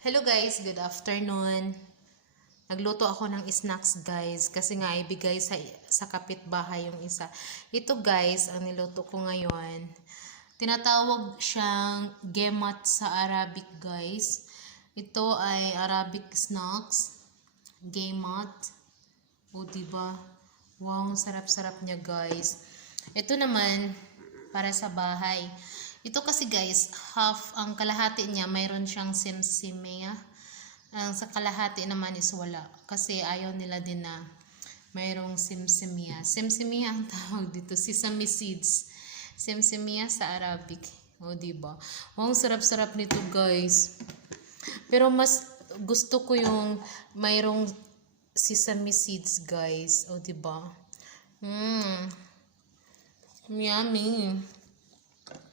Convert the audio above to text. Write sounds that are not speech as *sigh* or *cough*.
Hello guys, good afternoon. Nagluto ako ng snacks guys kasi nga ibigay sa sa kapitbahay yung isa. Ito guys, ang niluto ko ngayon. Tinatawag siyang gemat sa Arabic guys. Ito ay Arabic snacks. Gemat. O diba? Wow, sarap-sarap niya guys. Ito naman para sa bahay. Ito kasi guys, half ang kalahati niya mayroon siyang simsimea. Ang sa kalahati naman is wala kasi ayaw nila din na mayroong simsimia. Simsimia ang *laughs* tawag dito, sesame seeds. Simsimia sa Arabic. O diba? Oh, ang sarap-sarap nito guys. Pero mas gusto ko yung mayroong sesame seeds guys. O diba? Mmm. Yummy.